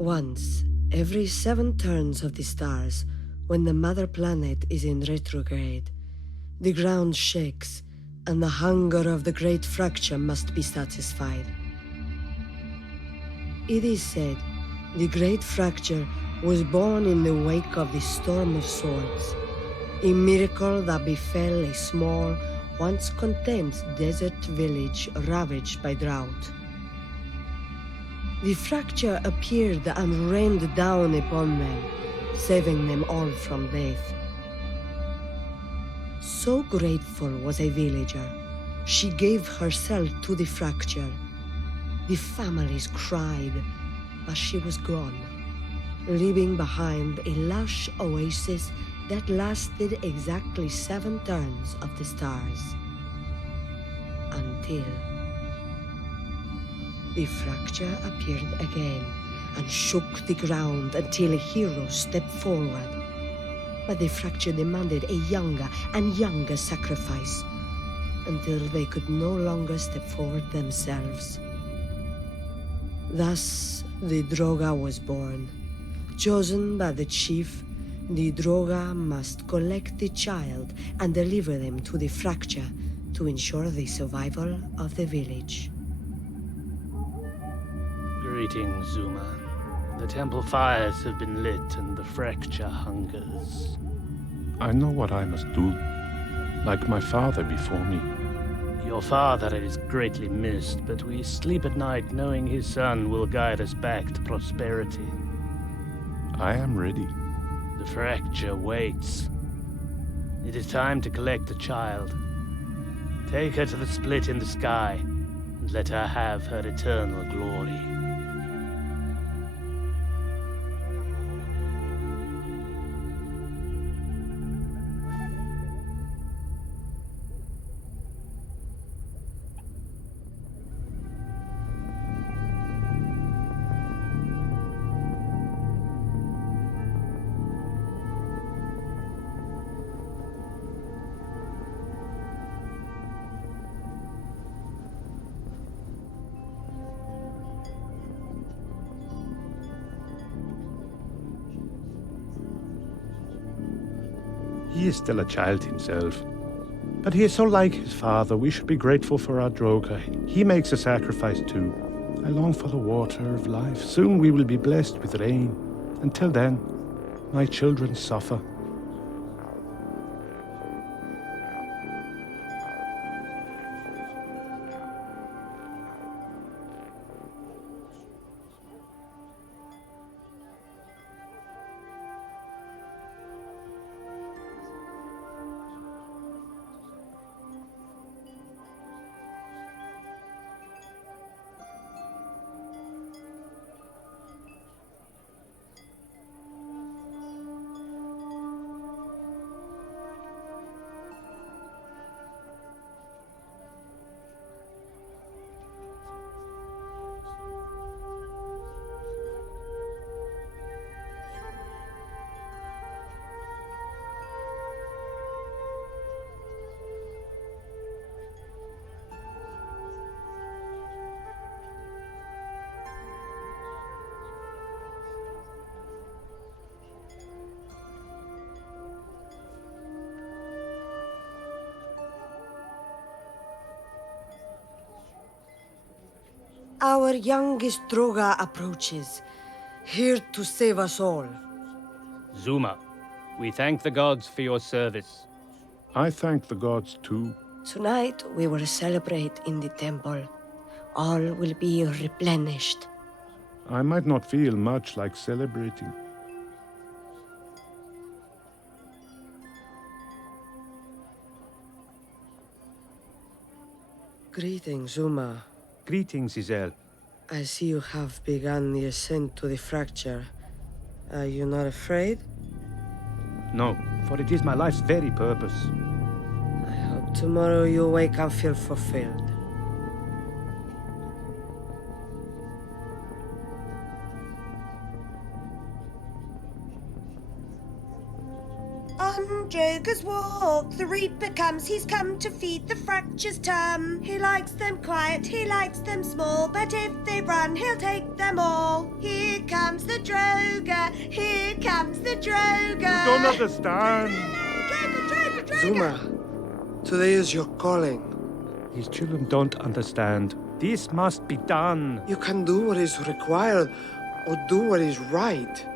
Once, every 7 turns of the stars, when the mother planet is in retrograde, the ground shakes, and the hunger of the great fracture must be satisfied. It is said the great fracture was born in the wake of the storm of swords, a miracle that befell a small, once content desert village ravaged by drought. The fracture appeared and rained down upon them, saving them all from death. So grateful was a villager, she gave herself to the fracture. The families cried, but she was gone, leaving behind a lush oasis that lasted exactly 7 turns of the stars. Until the fracture appeared again and shook the ground until a hero stepped forward. But the fracture demanded a younger and younger sacrifice until they could no longer step forward themselves. Thus, the Drogher was born. Chosen by the chief, the Drogher must collect the child and deliver them to the fracture to ensure the survival of the village. Greetings, Zuma. The temple fires have been lit and the fracture hungers. I know what I must do, like my father before me. Your father is greatly missed, but we sleep at night knowing his son will guide us back to prosperity. I am ready. The fracture waits. It is time to collect the child. Take her to the split in the sky, and let her have her eternal glory. He is still a child himself. But he is so like his father, we should be grateful for our Drogher. He makes a sacrifice too. I long for the water of life. Soon we will be blessed with rain. Until then, my children suffer. Our youngest Drogher approaches, here to save us all. Zuma, we thank the gods for your service. I thank the gods too. Tonight we will celebrate in the temple. All will be replenished. I might not feel much like celebrating. Greetings, Zuma. Greetings, Izel. I see you have begun the ascent to the fracture. Are you not afraid? No, for it is my life's very purpose. I hope tomorrow you wake and feel fulfilled. On Drogher's walk, the reaper comes. He's come to feed the fracture's tum. He likes them quiet, he likes them small, but if they run, he'll take them all. Here comes the Drogher, here comes the Drogher. You don't understand. Drogher. Zuma, today is your calling. These children don't understand. This must be done. You can do what is required or do what is right.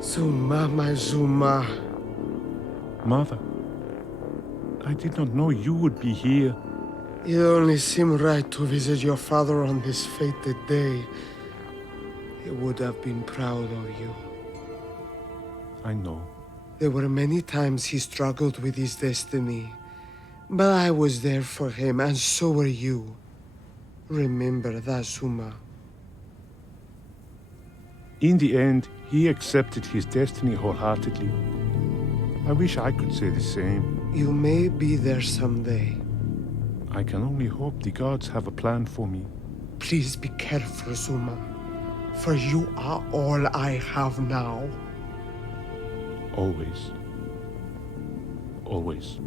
Zuma, my Zuma. Mother, I did not know you would be here. It only seemed right to visit your father on this fated day. He would have been proud of you. I know. There were many times he struggled with his destiny, but I was there for him, and so were you. Remember that, Zuma. In the end, he accepted his destiny wholeheartedly. I wish I could say the same. You may be there someday. I can only hope the gods have a plan for me. Please be careful, Zuma, for you are all I have now. Always. Always.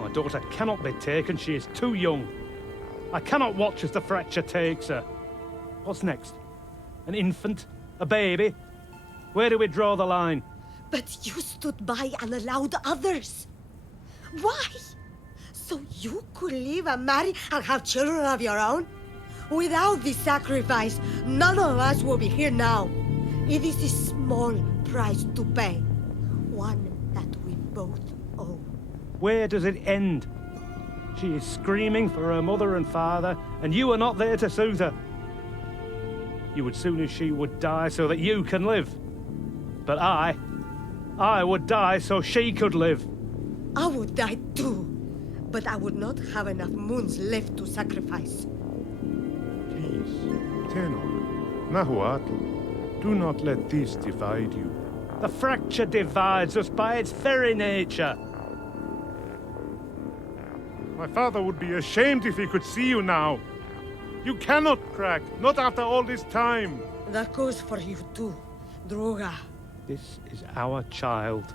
My daughter cannot be taken. She is too young. I cannot watch as the fracture takes her. What's next? An infant? A baby? Where do we draw the line? But you stood by and allowed others. Why? So you could live and marry and have children of your own? Without this sacrifice, none of us will be here now. It is a small price to pay. One that we both owe. Where does it end? She is screaming for her mother and father, and you are not there to soothe her. You would sooner she would die so that you can live. But I would die so she could live. I would die too, but I would not have enough moons left to sacrifice. Please, Tenok, Nahuatl, do not let this divide you. The fracture divides us by its very nature. My father would be ashamed if he could see you now. You cannot crack, not after all this time. That goes for you too, Drogher. This is our child,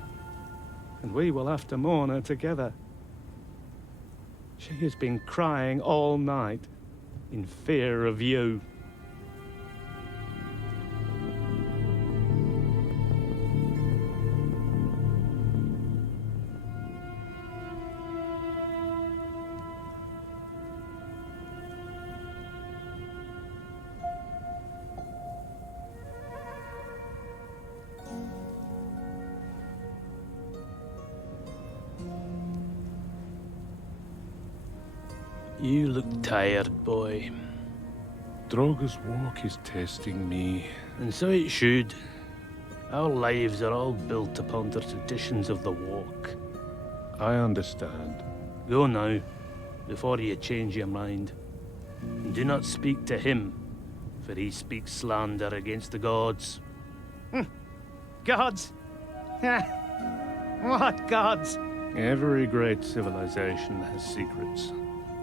and we will have to mourn her together. She has been crying all night in fear of you. You look tired, boy. Drogher's walk is testing me. And so it should. Our lives are all built upon the traditions of the walk. I understand. Go now, before you change your mind. And do not speak to him, for he speaks slander against the gods. Gods? What gods? Every great civilization has secrets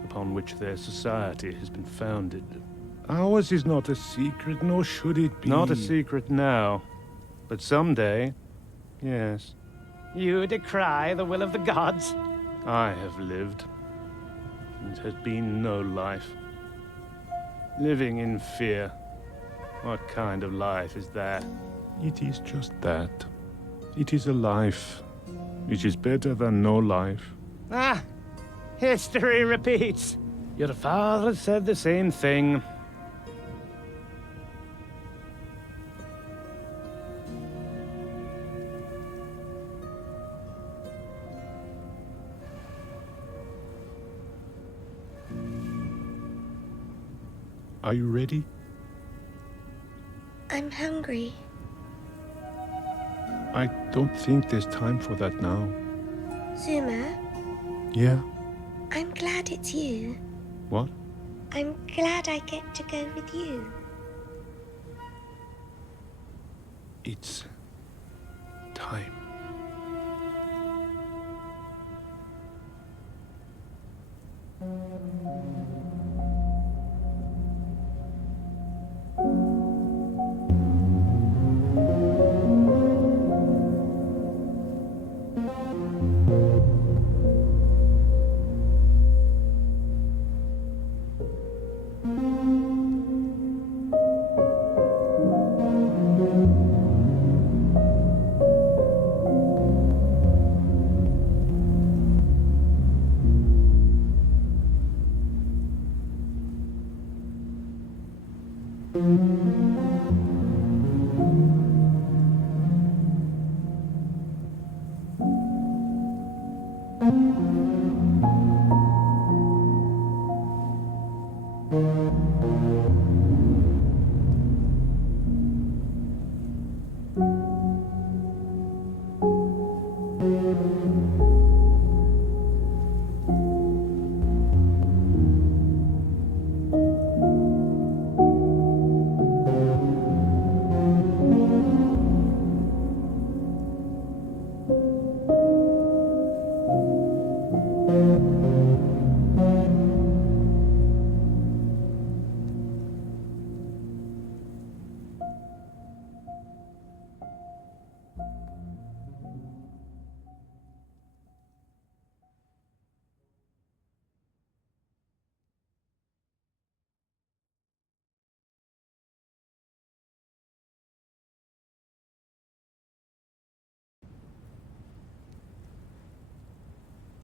upon which their society has been founded. Ours is not a secret, nor should it be. Not a secret now, but someday, yes. You decry the will of the gods? I have lived. It has been no life. Living in fear. What kind of life is that? It is just that. It is a life. which is better than no life. Ah, history repeats. Your father said the same thing. Are you ready? I'm hungry. I don't think there's time for that now. Zuma, Yeah? I'm glad it's you. What? I'm glad I get to go with you. It's time.